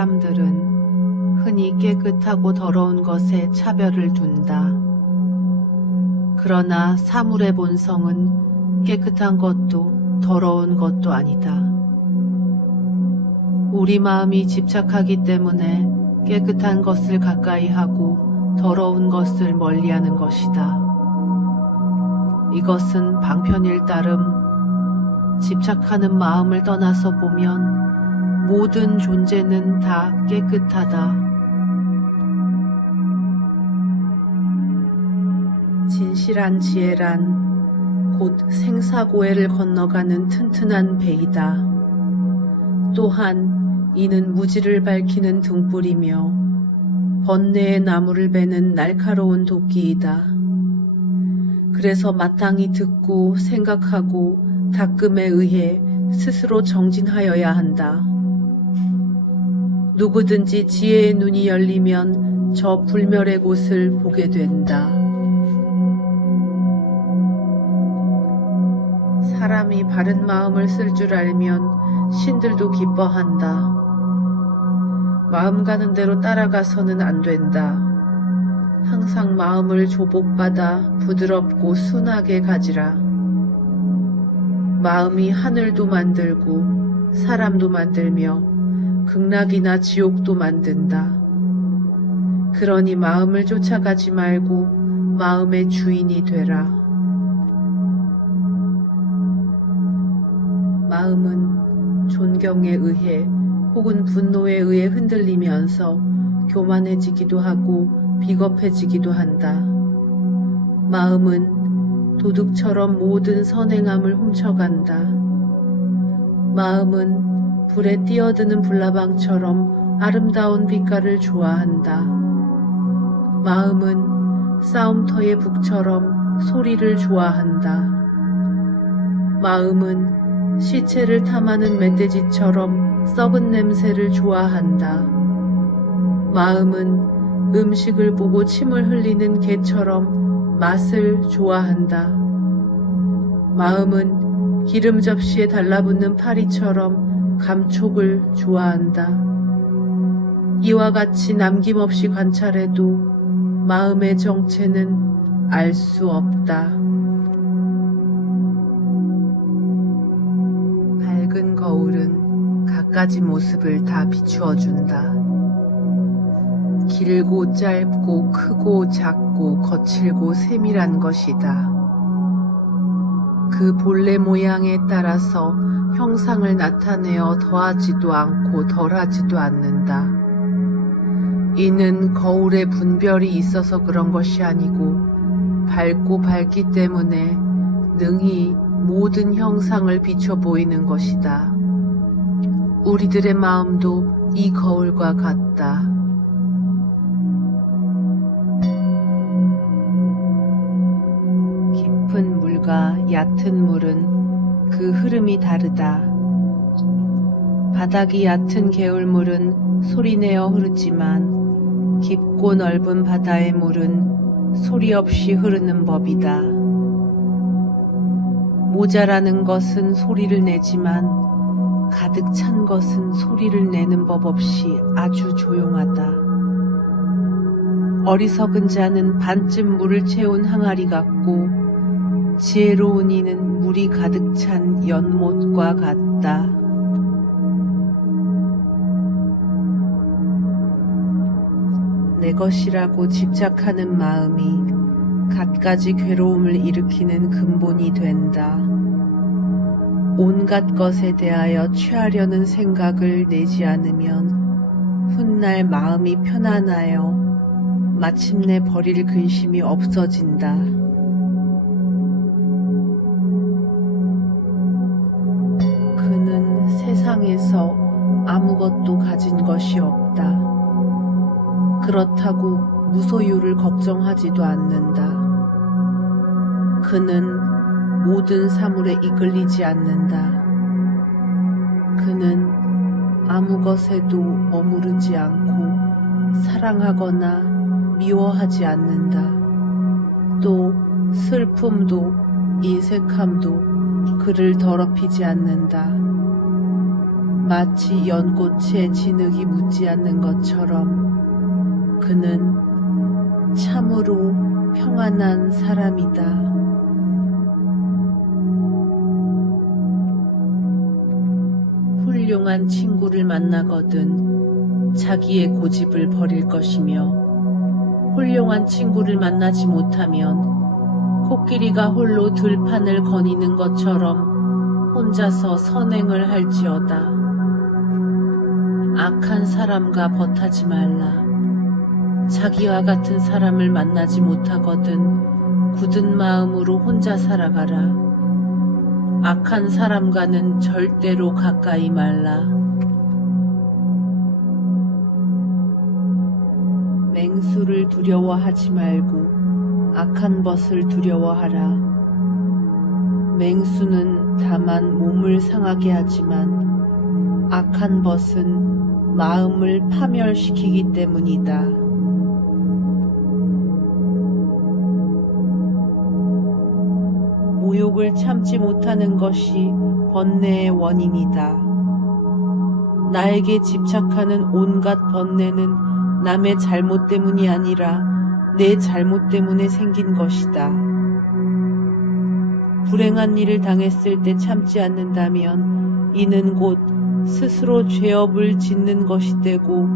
사람들은 흔히 깨끗하고 더러운 것에 차별을 둔다. 그러나 사물의 본성은 깨끗한 것도 더러운 것도 아니다. 우리 마음이 집착하기 때문에 깨끗한 것을 가까이 하고 더러운 것을 멀리하는 것이다. 이것은 방편일 따름 집착하는 마음을 떠나서 보면 모든 존재는 다 깨끗하다. 진실한 지혜란 곧 생사고해를 건너가는 튼튼한 배이다. 또한 이는 무지를 밝히는 등불이며 번뇌의 나무를 베는 날카로운 도끼이다. 그래서 마땅히 듣고 생각하고 닦음에 의해 스스로 정진하여야 한다. 누구든지 지혜의 눈이 열리면 저 불멸의 곳을 보게 된다. 사람이 바른 마음을 쓸 줄 알면 신들도 기뻐한다. 마음 가는 대로 따라가서는 안 된다. 항상 마음을 조복받아 부드럽고 순하게 가지라. 마음이 하늘도 만들고 사람도 만들며 극락이나 지옥도 만든다. 그러니 마음을 쫓아가지 말고 마음의 주인이 되라. 마음은 존경에 의해 혹은 분노에 의해 흔들리면서 교만해지기도 하고 비겁해지기도 한다. 마음은 도둑처럼 모든 선행함을 훔쳐간다. 마음은 불에 뛰어드는 불나방처럼 아름다운 빛깔을 좋아한다. 마음은 싸움터의 북처럼 소리를 좋아한다. 마음은 시체를 탐하는 멧돼지처럼 썩은 냄새를 좋아한다. 마음은 음식을 보고 침을 흘리는 개처럼 맛을 좋아한다. 마음은 기름 접시에 달라붙는 파리처럼 감촉을 좋아한다. 이와 같이 남김없이 관찰해도 마음의 정체는 알 수 없다. 밝은 거울은 갖가지 모습을 다 비추어준다. 길고 짧고 크고 작고 거칠고 세밀한 것이다. 그 본래 모양에 따라서 형상을 나타내어 더하지도 않고 덜하지도 않는다. 이는 거울에 분별이 있어서 그런 것이 아니고 밝고 밝기 때문에 능히 모든 형상을 비춰 보이는 것이다. 우리들의 마음도 이 거울과 같다. 깊은 물과 얕은 물은 그 흐름이 다르다. 바닥이 얕은 개울물은 소리내어 흐르지만 깊고 넓은 바다의 물은 소리 없이 흐르는 법이다. 모자라는 것은 소리를 내지만 가득 찬 것은 소리를 내는 법 없이 아주 조용하다. 어리석은 자는 반쯤 물을 채운 항아리 같고 지혜로운 이는 물이 가득 찬 연못과 같다. 내 것이라고 집착하는 마음이 갖가지 괴로움을 일으키는 근본이 된다. 온갖 것에 대하여 취하려는 생각을 내지 않으면 훗날 마음이 편안하여 마침내 버릴 근심이 없어진다. 그는 세상에서 아무것도 가진 것이 없다. 그렇다고 무소유를 걱정하지도 않는다. 그는 모든 사물에 이끌리지 않는다. 그는 아무 것에도 머무르지 않고 사랑하거나 미워하지 않는다. 또 슬픔도 인색함도 그를 더럽히지 않는다. 마치 연꽃에 진흙이 묻지 않는 것처럼 그는 참으로 평안한 사람이다. 훌륭한 친구를 만나거든 자기의 고집을 버릴 것이며, 훌륭한 친구를 만나지 못하면 코끼리가 홀로 들판을 거니는 것처럼 혼자서 선행을 할지어다. 악한 사람과 벗하지 말라. 자기와 같은 사람을 만나지 못하거든 굳은 마음으로 혼자 살아가라. 악한 사람과는 절대로 가까이 말라. 맹수를 두려워하지 말고 악한 벗을 두려워하라. 맹수는 다만 몸을 상하게 하지만 악한 벗은 마음을 파멸시키기 때문이다. 모욕을 참지 못하는 것이 번뇌의 원인이다. 나에게 집착하는 온갖 번뇌는 남의 잘못 때문이 아니라 내 잘못 때문에 생긴 것이다. 불행한 일을 당했을 때 참지 않는다면 이는 곧 스스로 죄업을 짓는 것이 되고,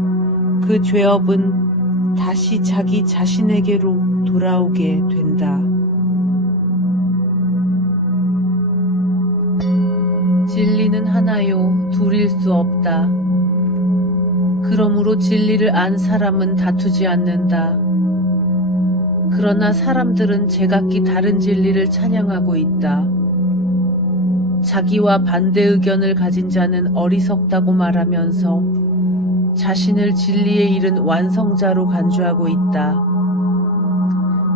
그 죄업은 다시 자기 자신에게로 돌아오게 된다. 진리는 하나요 둘일 수 없다. 그러므로 진리를 안 사람은 다투지 않는다. 그러나 사람들은 제각기 다른 진리를 찬양하고 있다. 자기와 반대 의견을 가진 자는 어리석다고 말하면서 자신을 진리에 이른 완성자로 간주하고 있다.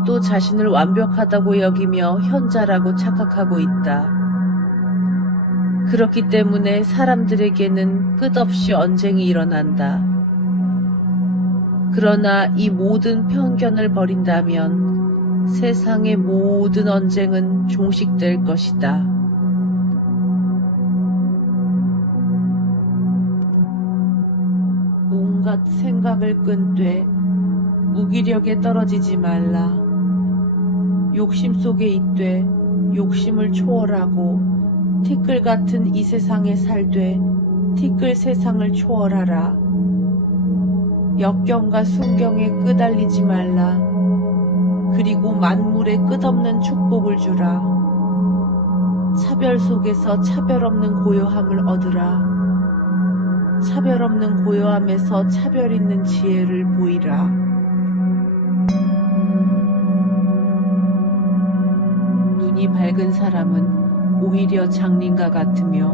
또 자신을 완벽하다고 여기며 현자라고 착각하고 있다. 그렇기 때문에 사람들에게는 끝없이 언쟁이 일어난다. 그러나 이 모든 편견을 버린다면 세상의 모든 언쟁은 종식될 것이다. 온갖 생각을 끈되 무기력에 떨어지지 말라. 욕심 속에 있되 욕심을 초월하고 티끌 같은 이 세상에 살되 티끌 세상을 초월하라. 역경과 순경에 끄달리지 말라. 그리고 만물에 끝없는 축복을 주라. 차별 속에서 차별 없는 고요함을 얻으라. 차별 없는 고요함에서 차별 있는 지혜를 보이라. 눈이 밝은 사람은 오히려 장님과 같으며,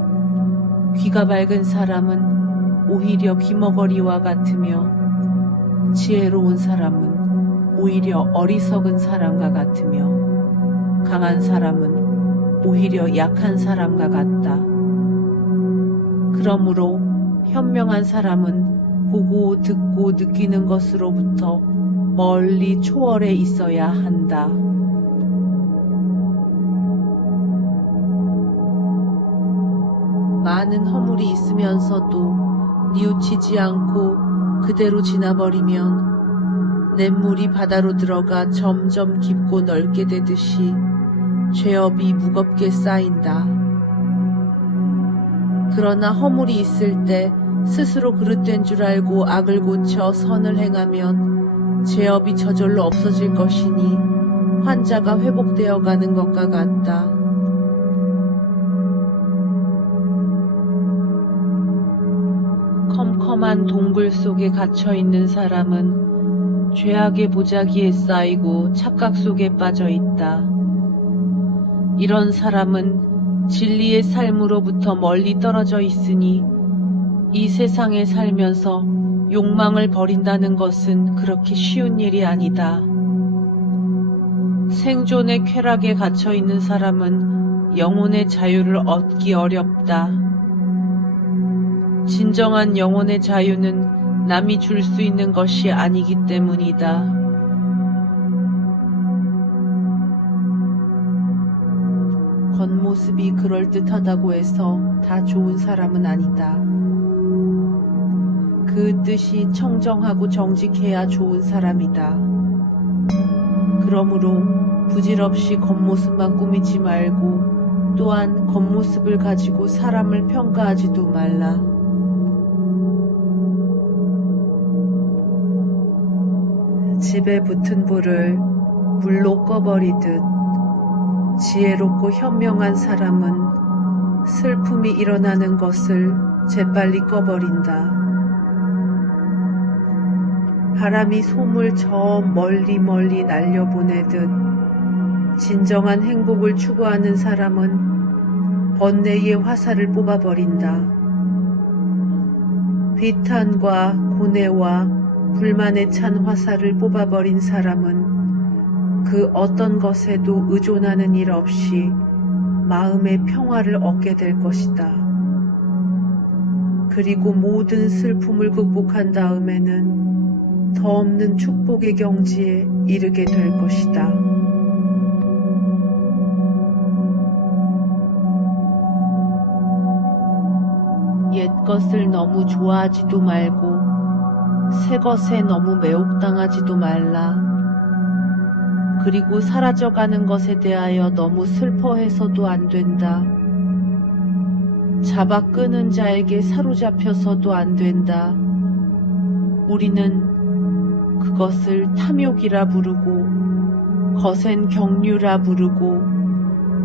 귀가 밝은 사람은 오히려 귀머거리와 같으며, 지혜로운 사람은 오히려 어리석은 사람과 같으며, 강한 사람은 오히려 약한 사람과 같다. 그러므로 현명한 사람은 보고 듣고 느끼는 것으로부터 멀리 초월해 있어야 한다. 많은 허물이 있으면서도 뉘우치지 않고 그대로 지나버리면 냇물이 바다로 들어가 점점 깊고 넓게 되듯이 죄업이 무겁게 쌓인다. 그러나 허물이 있을 때 스스로 그릇된 줄 알고 악을 고쳐 선을 행하면 죄업이 저절로 없어질 것이니 환자가 회복되어 가는 것과 같다. 컴컴한 동굴 속에 갇혀있는 사람은 죄악의 보자기에 쌓이고 착각 속에 빠져 있다. 이런 사람은 진리의 삶으로부터 멀리 떨어져 있으니 이 세상에 살면서 욕망을 버린다는 것은 그렇게 쉬운 일이 아니다. 생존의 쾌락에 갇혀 있는 사람은 영혼의 자유를 얻기 어렵다. 진정한 영혼의 자유는 남이 줄 수 있는 것이 아니기 때문이다. 겉모습이 그럴듯하다고 해서 다 좋은 사람은 아니다. 그 뜻이 청정하고 정직해야 좋은 사람이다. 그러므로 부질없이 겉모습만 꾸미지 말고 또한 겉모습을 가지고 사람을 평가하지도 말라. 집에 붙은 불을 물로 꺼버리듯 지혜롭고 현명한 사람은 슬픔이 일어나는 것을 재빨리 꺼버린다. 바람이 솜을 저 멀리 날려보내듯 진정한 행복을 추구하는 사람은 번뇌의 화살을 뽑아버린다. 비탄과 고뇌와 불만에 찬 화살을 뽑아버린 사람은 그 어떤 것에도 의존하는 일 없이 마음의 평화를 얻게 될 것이다. 그리고 모든 슬픔을 극복한 다음에는 더 없는 축복의 경지에 이르게 될 것이다. 옛 것을 너무 좋아하지도 말고 새 것에 너무 매혹당하지도 말라. 그리고 사라져가는 것에 대하여 너무 슬퍼해서도 안 된다. 잡아 끄는 자에게 사로잡혀서도 안 된다. 우리는 그것을 탐욕이라 부르고 거센 경류라 부르고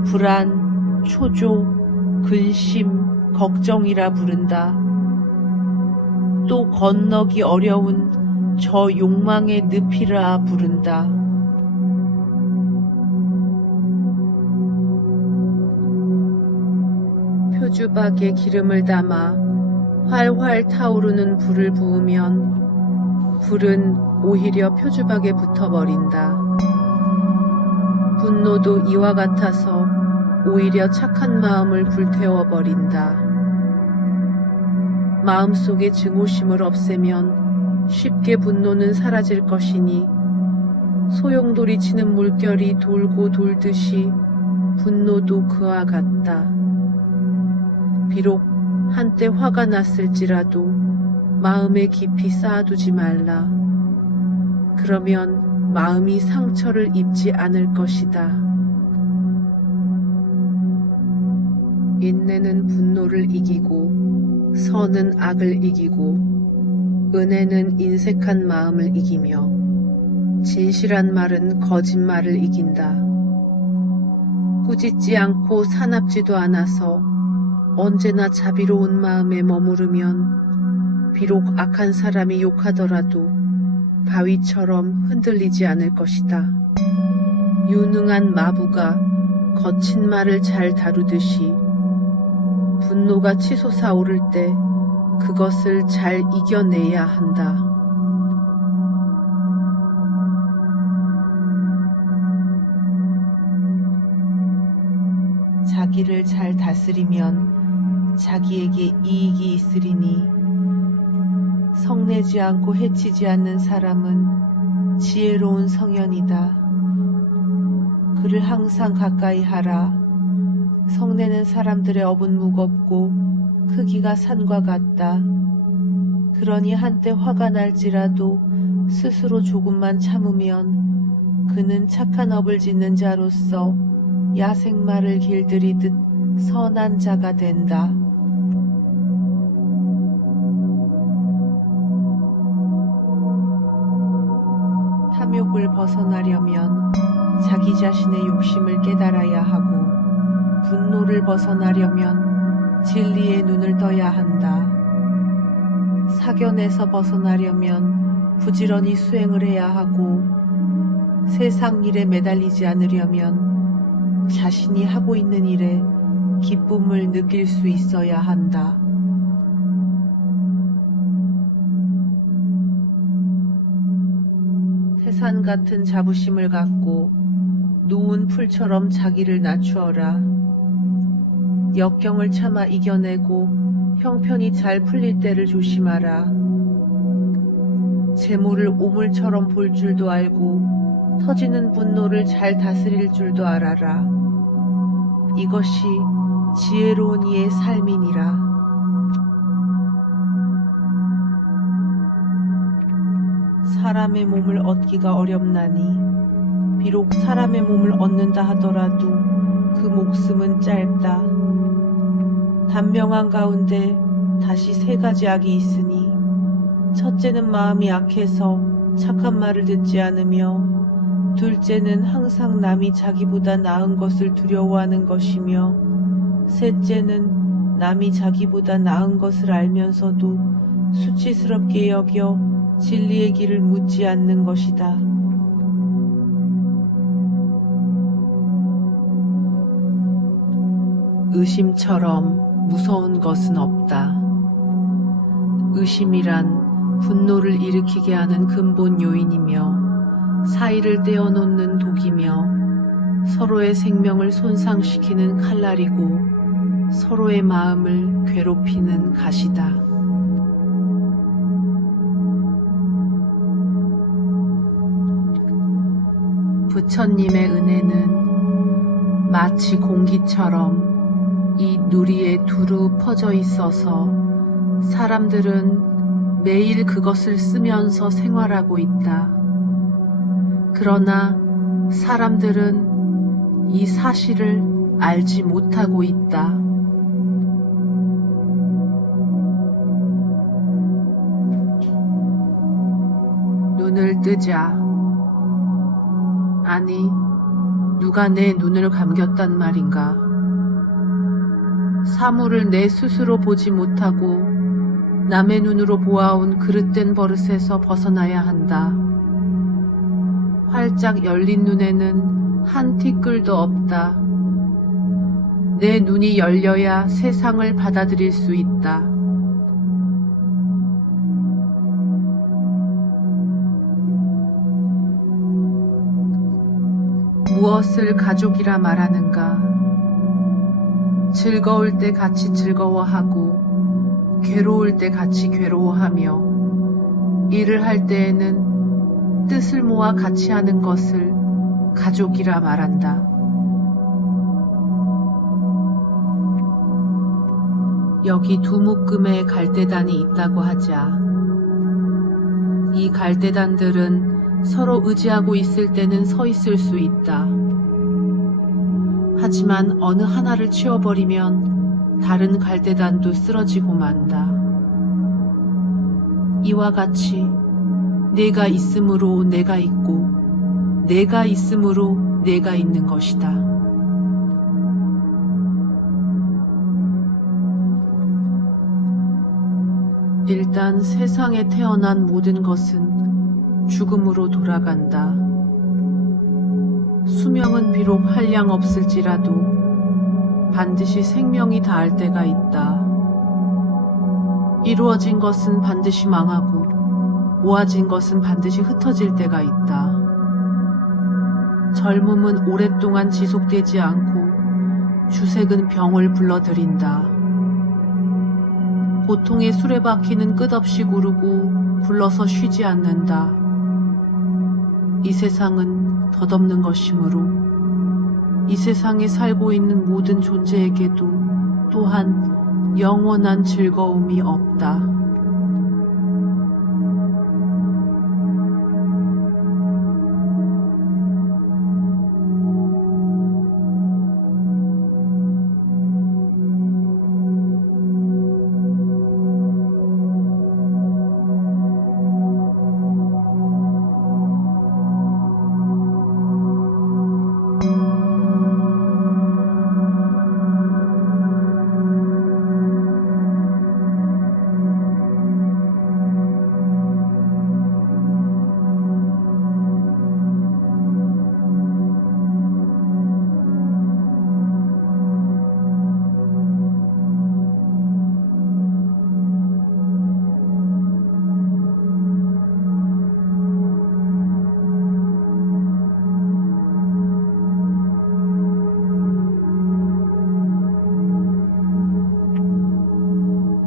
불안, 초조, 근심, 걱정이라 부른다. 또 건너기 어려운 저 욕망의 늪이라 부른다. 표주박에 기름을 담아 활활 타오르는 불을 부으면 불은 오히려 표주박에 붙어버린다. 분노도 이와 같아서 오히려 착한 마음을 불태워버린다. 마음속의 증오심을 없애면 쉽게 분노는 사라질 것이니 소용돌이 치는 물결이 돌고 돌듯이 분노도 그와 같다. 비록 한때 화가 났을지라도 마음에 깊이 쌓아두지 말라. 그러면 마음이 상처를 입지 않을 것이다. 인내는 분노를 이기고 선은 악을 이기고 은혜는 인색한 마음을 이기며 진실한 말은 거짓말을 이긴다. 꾸짖지 않고 사납지도 않아서 언제나 자비로운 마음에 머무르면 비록 악한 사람이 욕하더라도 바위처럼 흔들리지 않을 것이다. 유능한 마부가 거친 말을 잘 다루듯이 분노가 치솟아 오를 때 그것을 잘 이겨내야 한다. 자기를 잘 다스리면 자기에게 이익이 있으리니 성내지 않고 해치지 않는 사람은 지혜로운 성현이다. 그를 항상 가까이 하라. 성내는 사람들의 업은 무겁고 크기가 산과 같다. 그러니 한때 화가 날지라도 스스로 조금만 참으면 그는 착한 업을 짓는 자로서 야생마를 길들이듯 선한 자가 된다. 탐욕을 벗어나려면 자기 자신의 욕심을 깨달아야 하고 분노를 벗어나려면 진리의 눈을 떠야 한다. 사견에서 벗어나려면 부지런히 수행을 해야 하고 세상 일에 매달리지 않으려면 자신이 하고 있는 일에 기쁨을 느낄 수 있어야 한다. 태산 같은 자부심을 갖고 누운 풀처럼 자기를 낮추어라. 역경을 참아 이겨내고 형편이 잘 풀릴 때를 조심하라. 재물을 오물처럼 볼 줄도 알고 터지는 분노를 잘 다스릴 줄도 알아라. 이것이 지혜로운 이의 삶이니라. 사람의 몸을 얻기가 어렵나니 비록 사람의 몸을 얻는다 하더라도 그 목숨은 짧다. 단명한 가운데 다시 세 가지 악이 있으니 첫째는 마음이 약해서 착한 말을 듣지 않으며 둘째는 항상 남이 자기보다 나은 것을 두려워하는 것이며 셋째는 남이 자기보다 나은 것을 알면서도 수치스럽게 여겨 진리의 길을 묻지 않는 것이다. 의심처럼 무서운 것은 없다. 의심이란 분노를 일으키게 하는 근본 요인이며 사이를 떼어놓는 독이며 서로의 생명을 손상시키는 칼날이고 서로의 마음을 괴롭히는 가시다. 부처님의 은혜는 마치 공기처럼 이 누리에 두루 퍼져 있어서 사람들은 매일 그것을 쓰면서 생활하고 있다. 그러나 사람들은 이 사실을 알지 못하고 있다. 눈을 뜨자. 아니, 누가 내 눈을 감겼단 말인가? 사물을 내 스스로 보지 못하고 남의 눈으로 보아온 그릇된 버릇에서 벗어나야 한다. 활짝 열린 눈에는 한 티끌도 없다. 내 눈이 열려야 세상을 받아들일 수 있다. 무엇을 가족이라 말하는가? 즐거울 때 같이 즐거워하고 괴로울 때 같이 괴로워하며 일을 할 때에는 뜻을 모아 같이 하는 것을 가족이라 말한다. 여기 두 묶음의 갈대단이 있다고 하자. 이 갈대단들은 서로 의지하고 있을 때는 서 있을 수 있다. 하지만 어느 하나를 치워버리면 다른 갈대단도 쓰러지고 만다. 이와 같이 내가 있으므로 내가 있고 내가 있으므로 내가 있는 것이다. 일단 세상에 태어난 모든 것은 죽음으로 돌아간다. 수명은 비록 한량 없을지라도 반드시 생명이 닿을 때가 있다. 이루어진 것은 반드시 망하고 모아진 것은 반드시 흩어질 때가 있다. 젊음은 오랫동안 지속되지 않고 주색은 병을 불러들인다. 고통의 수레바퀴는 끝없이 구르고 굴러서 쉬지 않는다. 이 세상은 덧없는 것이므로 이 세상에 살고 있는 모든 존재에게도 또한 영원한 즐거움이 없다.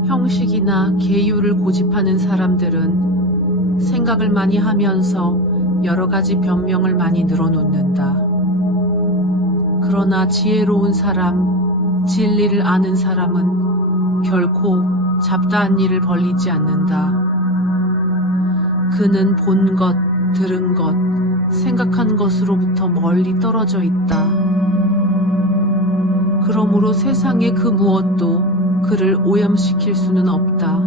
형식이나 계율을 고집하는 사람들은 생각을 많이 하면서 여러 가지 변명을 많이 늘어놓는다. 그러나 지혜로운 사람, 진리를 아는 사람은 결코 잡다한 일을 벌리지 않는다. 그는 본 것, 들은 것, 생각한 것으로부터 멀리 떨어져 있다. 그러므로 세상의 그 무엇도 그를 오염시킬 수는 없다.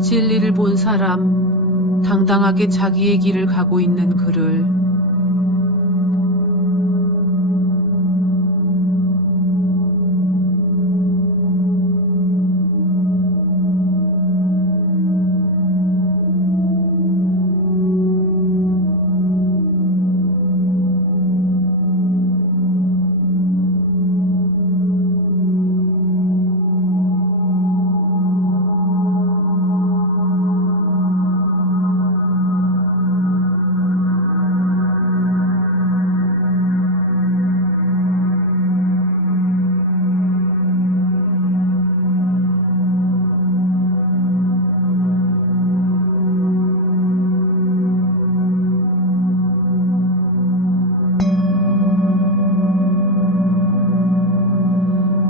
진리를 본 사람, 당당하게 자기의 길을 가고 있는 그를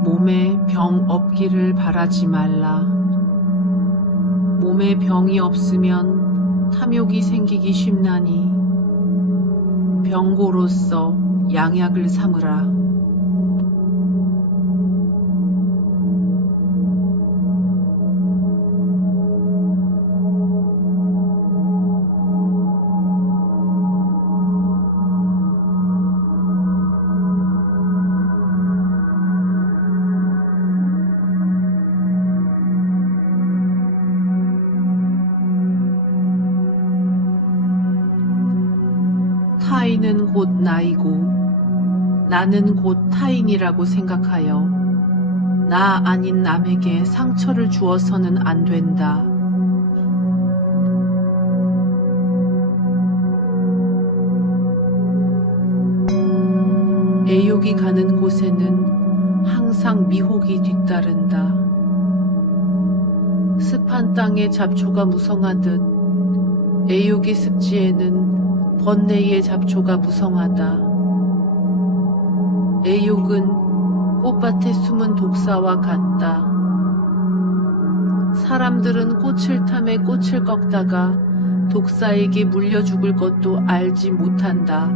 몸에 병 없기를 바라지 말라. 몸에 병이 없으면 탐욕이 생기기 쉽나니 병고로서 양약을 삼으라. 타인은 곧 나이고 나는 곧 타인이라고 생각하여 나 아닌 남에게 상처를 주어서는 안 된다. 애욕이 가는 곳에는 항상 미혹이 뒤따른다. 습한 땅에 잡초가 무성하듯 애욕의 습지에는 번뇌의 잡초가 무성하다. 애욕은 꽃밭에 숨은 독사와 같다. 사람들은 꽃을 탐해 꽃을 꺾다가 독사에게 물려 죽을 것도 알지 못한다.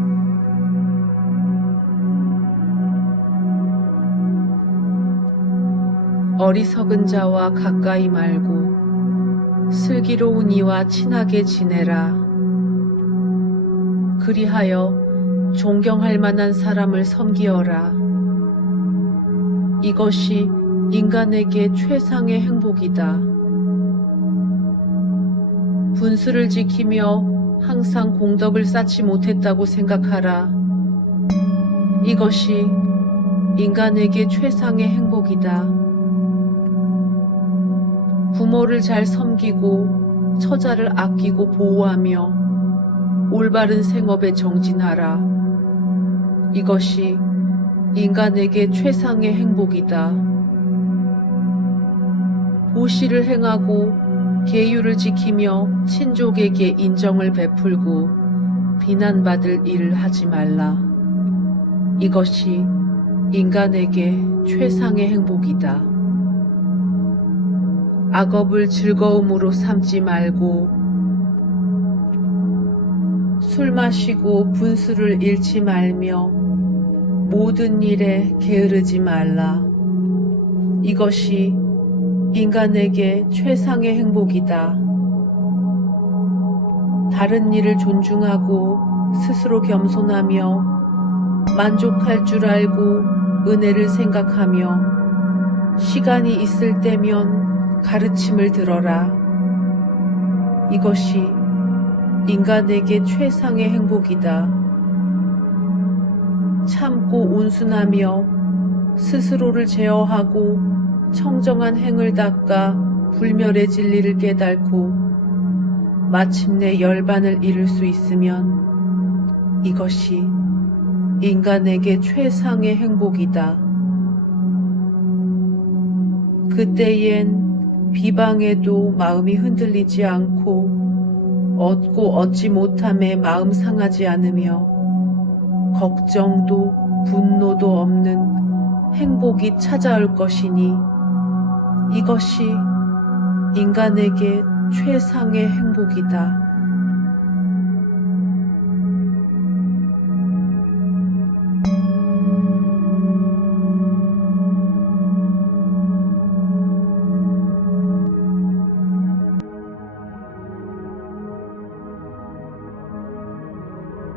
어리석은 자와 가까이 말고 슬기로운 이와 친하게 지내라. 그리하여 존경할 만한 사람을 섬기어라. 이것이 인간에게 최상의 행복이다. 분수를 지키며 항상 공덕을 쌓지 못했다고 생각하라. 이것이 인간에게 최상의 행복이다. 부모를 잘 섬기고 처자를 아끼고 보호하며 올바른 생업에 정진하라. 이것이 인간에게 최상의 행복이다. 보시를 행하고 계율을 지키며 친족에게 인정을 베풀고 비난받을 일을 하지 말라. 이것이 인간에게 최상의 행복이다. 악업을 즐거움으로 삼지 말고 술 마시고 분수를 잃지 말며 모든 일에 게으르지 말라. 이것이 인간에게 최상의 행복이다. 다른 일을 존중하고 스스로 겸손하며 만족할 줄 알고 은혜를 생각하며 시간이 있을 때면 가르침을 들어라. 이것이 인간에게 최상의 행복이다. 참고 온순하며 스스로를 제어하고 청정한 행을 닦아 불멸의 진리를 깨닫고 마침내 열반을 이룰 수 있으면 이것이 인간에게 최상의 행복이다. 그때엔 비방에도 마음이 흔들리지 않고 얻고 얻지 못함에 마음 상하지 않으며 걱정도 분노도 없는 행복이 찾아올 것이니 이것이 인간에게 최상의 행복이다.